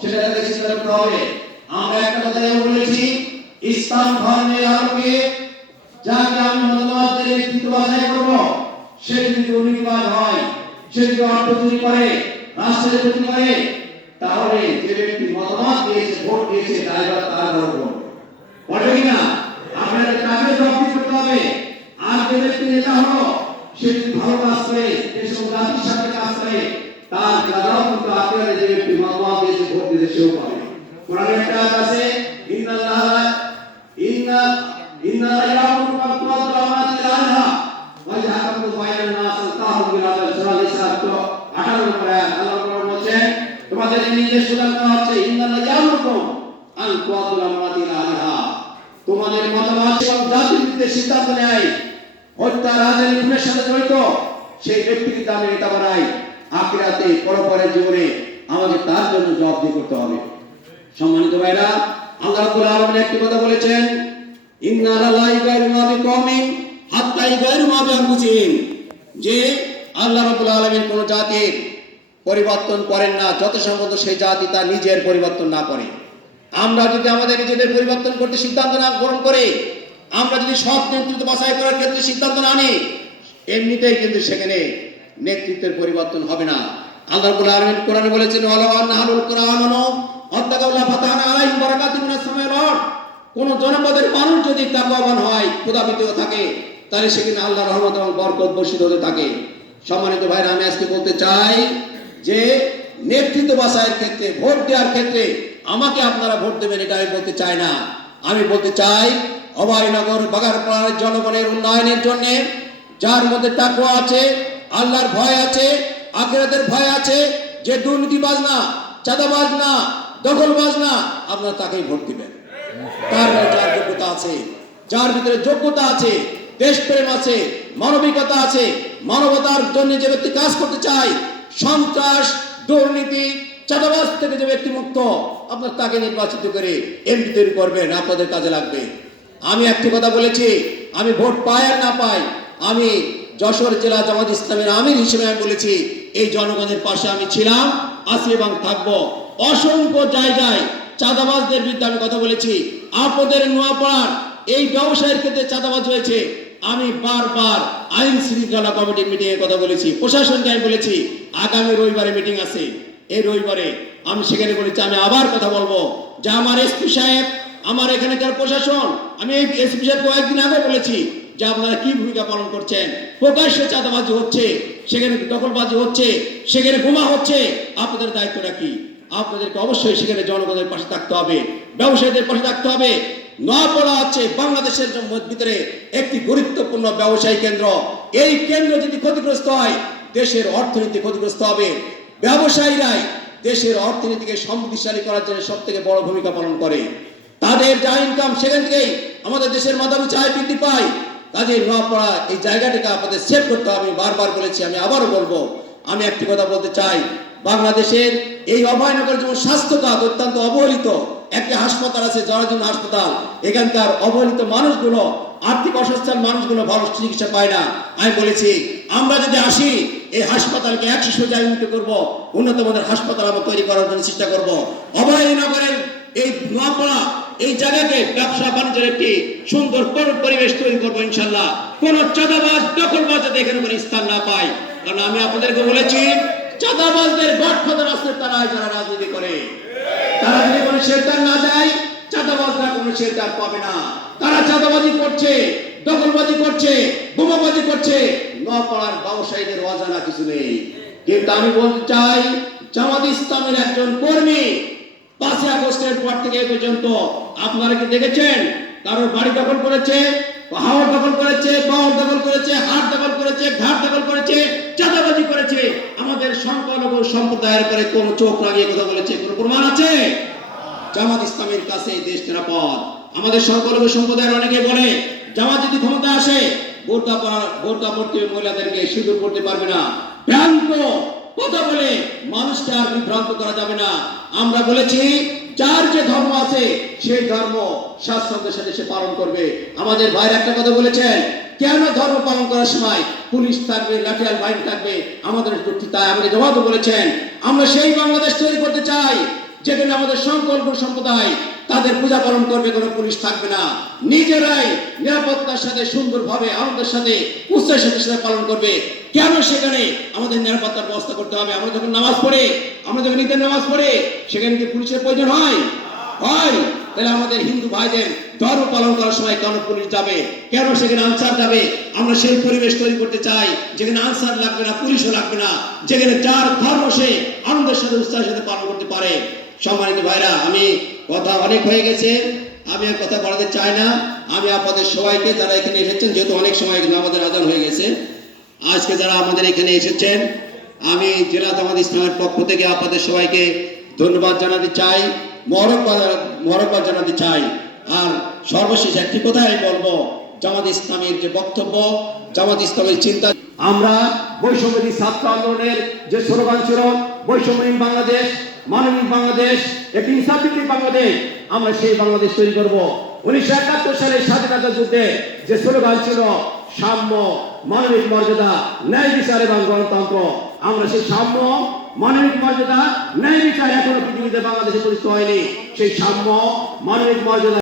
সেটা তাকে চিন্তা করতে হবে। আমরা একটা কথা বলেছি, ইসলাম ধর্মের আলোকে যাকে আমি মতবাদের নেতৃত্ব বাছাই করব, সে যদি দুর্নীতিবাজ হয়, সে যদি অর্থ চুরি করে, রাষ্ট্রের ক্ষতি করে, তাহলে যে ব্যক্তি মতামত দিয়েছে, ভোট দিয়েছে, দায়ভার তার উপর পড়বে কিনা? আপনাদের তাকে জবাব করতে হবে। আর যে ব্যক্তি নেতা হলো, সে যদি ভালো কাজ করে, দেশ ও জাতির সাথে কাজ করে, তার যারাও কিন্তু আপনাদের যে ব্যক্তি মতামত দিয়েছে, ভোট দিয়েছে, সেও পাবে। কোরআনে একটা আয়াত আছে, ইন্না ইয়াকুম ফাতুল আমানাতিল আনহা ওয়া জাহাকাতু বাইনান নাস তাহু বিল আদল সূরা 58 নম্বর আয়াত। আল্লাহ কোরআন বলেন, তোমাদের নির্দেশ প্রদান করা হচ্ছে, ইন্না ইয়াকুম আন ফাতুল আমানাতিল আনহা, তোমাদের মতামত এবং জাতির বিরুদ্ধে সিদ্ধান্ত নেয় হত্যা, রাজনীতি, খুনের সাথে জড়িত সেই ব্যক্তিকে দামে নেতা বানায়, আখিরাতে পরপরের জীবনে আমাদের তার জন্য জবাবদিহি করতে হবে। সম্মানিত ভাইরা, আল্লাহ রাব্বুল আলামিন একটি কথা বলেছেন, ইন্না লা ইগাইরু মা বিকওমিন হাত্তা ইগাইরু মা বিআনফুসিহিম, যে আল্লাহ রাব্বুল আলামিন কোন জাতির পরিবর্তন করেন না যত সম্ভব সেই জাতি তার নিজের পরিবর্তন না করে। আমরা যদি আমাদের নিজেদের পরিবর্তন করতে সিদ্ধান্ত না গ্রহণ করে, আমরা যদি সৎ নেতৃত্ব বাছাই করার ক্ষেত্রে সিদ্ধান্ত না নিই, এমনিতেই কিন্তু সেখানে নেতৃত্বের পরিবর্তন হবে না। আল্লাহ রাব্বুল আলামিন কোরআনে বলেছেন, ওয়ালা আনহারুল কুরআনু আত্তাকাল্লাহ ফাতানা আলাইহিম বারাকাতুম মিনাস সামাই ওয়াল আরদ, কোন জনপদের মানুষ যদি তাকওয়াবান হয়, খোদাভীতিও থাকে, তাহলে সেখানে আল্লাহর রহমত এবং বরকত বর্ষিত হতে থাকে। সম্মানিত ভাইরা, আমি আজকে বলতে চাই যে নেতৃত্ব বাছাইয়ের ক্ষেত্রে, ভোট দেওয়ার ক্ষেত্রে আমাকে আপনারা ভোট দেবেন এটা আমি বলতে চাই না। আমি বলতে চাই অভয়নগর বাগারপাড়ার জনগণের উন্নয়নের জন্য যার মধ্যে তাকওয়া আছে, আল্লাহর ভয় আছে, আখিরাতের ভয় আছে, যে দুর্নীতিবাজ না, চাঁদাবাজ না, দখলবাজ না, আপনারা তাকেই ভোট দিবেন। তার যার যোগ্যতা আছে, যার ভিতরে যোগ্যতা আছে, দেশপ্রেম আছে, মানবিকতা আছে, মানবতার জন্য যে ব্যক্তি কাজ করতে চায়, সন্ত্রাস, দুর্নীতি, চাঁদাবাজ থেকে যে ব্যক্তি মুক্ত, আপনার তাকে নির্বাচিত করে এমপি তৈরি করবেন, আপনাদের কাজে লাগবে। আমি একটি কথা বলেছি, আমি ভোট পাই আর না পাই, আমি যশোর জেলা জামাত ইসলামের আমির হিসেবে আমি বলেছি, এই জনগণের পাশে আমি ছিলাম, আছি এবং থাকবো। অসংখ্য জায়গায় চাঁদাবাজদের বিরুদ্ধে আমি কথা বলেছি। আপনাদের নোয়াপাড়ার এই ব্যবসায়ের ক্ষেত্রে চাঁদাবাজ হয়েছে, আমি বারবার আইন শৃঙ্খলা কমিটির মিটিং এ কথা বলেছি, প্রশাসনকে আমি বলেছি আগামী রবিবারে মিটিং আছে, এই রবিবারে আমি সেখানে বলেছি, আমি আবার কথা বলবো যে আমার এসপি সাহেব, আমার এখানকার প্রশাসন, আমি এই এসপি সাহেব কয়েকদিন আগে বলেছি যে আপনারা কি ভূমিকা পালন করছেন। প্রকাশ্যে চাঁদাবাজি হচ্ছে, সেখানে দখলবাজি হচ্ছে, সেখানে বোমা হচ্ছে, আপনাদের দায়িত্বটা কি? আপনাদেরকে অবশ্যই সেখানে জনগণের পাশে থাকতে হবে, ব্যবসায়ীদের পাশে থাকতে হবে। নোয়াপাড়া হচ্ছে বাংলাদেশের ভিতরে একটি গুরুত্বপূর্ণ ব্যবসায়ী কেন্দ্র। এই কেন্দ্র যদি ক্ষতিগ্রস্ত হয়, দেশের অর্থনীতি ক্ষতিগ্রস্ত হবে। ব্যবসায়ীরাই দেশের অর্থনীতিকে সমৃদ্ধিশালী করার জন্য সব থেকে বড় ভূমিকা পালন করে। তাদের যা ইনকাম, সেখান থেকেই আমাদের দেশের মাথাপিছু আয় বৃদ্ধি পায়। কাজে নোয়াপাড়া এই জায়গাটাকে আপনাদের সেভ করতে হবে। আমি বারবার বলেছি, আমি আবারও বলবো। আমি একটি কথা বলতে চাই, বাংলাদেশের এই অভয়নগর যেমন স্বাস্থ্য খাত অত্যন্ত অবহেলিত, একটি হাসপাতাল আছে জরাজীর্ণ হাসপাতাল, এখানকার অবহেলিত মানুষগুলো, আর্থিক অসচ্ছল মানুষগুলো ভালো চিকিৎসা পায় না। আমি বলেছি আমরা যদি আসি, এই হাসপাতালকে 100 সোজায় উন্নত করবো, উন্নত মানের হাসপাতাল আমরা তৈরি করার জন্য চেষ্টা করবো। অভয়নগরের এই নোয়াপাড়া এই জায়গাকে ব্যবসা বাণিজ্যের একটি সুন্দর পরিবেশ তৈরি করবো ইনশাল্লাহ। কোন চাঁদাবাজ, দখলবাজ যাতে এখানে কোনো স্থান না পায়। কারণ আমি আপনাদেরকে বলেছি, চাঁদাবাজদের গডফাদার আছে তারা, যারা রাজনীতি করে, তারা যদি কোনো শেল্টার না দেয়, চাঁদাবাজরা কোনো শেল্টার পাবে না। তারা চাঁদাবাজি করছে, দখলবাজি করছে, বোমাবাজি করছে, নোয়াপাড়ার ব্যবসায়ীদের অজানা কিছু নেই। কিন্তু আমি বলতে চাই, জামাত ইসলামের একজন কর্মী 5 আগস্টের পর থেকে এ পর্যন্ত আপনারা কি দেখেছেন কারোর বাড়ি দখল করেছে, হাওর দখল করেছে, বাওর দখল করেছে, হাট দখল করেছে, ঘাট দখল করেছে, চাঁদাবাজি করেছে? আমাদের সংখ্যালঘু সম্প্রদায়ের পরে কোন চোখ লাগিয়ে কথা বলেছে? কোন প্রমাণ আছে? জামাত ইসলামের কাছে দেশ নিরাপদ। আমাদের সংখ্যালঘু সম্প্রদায়ের অনেকে বলে জামাত যদি ক্ষমতা আসে বোরকা পড়তে মহিলাদেরকে সিঁদুর করতে পারবে না। ভ্রান্ত কথা বলে মানুষকে আর বিভ্রান্ত করা যাবে না। আমরা বলেছি যার যে ধর্ম আছে সেই ধর্ম স্বাচ্ছন্দ্যের সাথে সে পালন করবে। আমাদের ভাইয়ের একটা কথা বলেছেন, কেন ধর্ম পালন করার সময় পুলিশ থাকবে, লাঠিয়াল বাহিনী থাকবে? আমাদের যুক্তি তাই। আমাদের জবাবও বলেছেন আমরা সেই বাংলাদেশ তৈরি করতে চাই যেখানে আমাদের সংকল্প সম্প্রদায় তাদের পূজা পালন করবে, কোনো পুলিশ থাকবে না, নিজেরাই নিরাপত্তার সাথে সুন্দরভাবে আনন্দের সাথে উৎসাহের সাথে পালন করবে। কেন সেখানে আমাদের নিরাপত্তার ব্যবস্থা করতে হবে? আমরা যখন নামাজ পড়ি, আমরা যখন ঈদের নামাজ পড়ি, সেখানে কি পুলিশের প্রয়োজন হয়? তাহলে আমাদের হিন্দু ভাইদের ধর্ম পালন করার সময় কেন পুলিশ যাবে, কেন সেখানে আনসার যাবে? আমরা সেই পরিবেশ তৈরি করতে চাই যেখানে আনসার লাগবে না, পুলিশও লাগবে না, যেখানে যার ধর্ম সে আনন্দের সাথে উৎসাহের সাথে পালন করতে পারে। সম্মানিত ভাইরা, আমি কথা অনেক হয়ে গেছে, আমি আর কথা বাড়াতে চাই না। আমি আপনাদের সবাইকে যারা এখানে এসেছেন, যেহেতু অনেক সময় আমাদের আজান হয়ে গেছে, আজকে যারা আমাদের এখানে এসেছেন, আমি জেলা জামাত ইসলামের পক্ষ থেকে আপনাদের সবাইকে ধন্যবাদ জানাতে চাই, মোবারকবাদ জানাতে চাই। আর সর্বশেষ একটি কথাই বলবো, জামাত ইসলামের যে বক্তব্য, জামাত ইসলামের চিন্তা, আমরা বৈষম্যবিরোধী ছাত্র আন্দোলনের যে স্লোগান ছিল বৈষম্যহীন বাংলাদেশ, মানবিক বাংলাদেশ, একটি ইনসাফভিত্তিক বাংলাদেশ, আমরা সেই বাংলাদেশ তৈরি করব। 1971 সালের স্বাধীনতা যুদ্ধে যে স্লোগান ছিল সাম্য, মানবিক মর্যাদা, ন্যায় বিচার এবং গণতন্ত্র, আমরা সেই সাম্য, মানবিক মর্যাদা, ন্যায় বিচার এখনো পৃথিবীতে বাংলাদেশে প্রতিষ্ঠিত হয়নি। সেই সাম্য, মানবিক মর্যাদা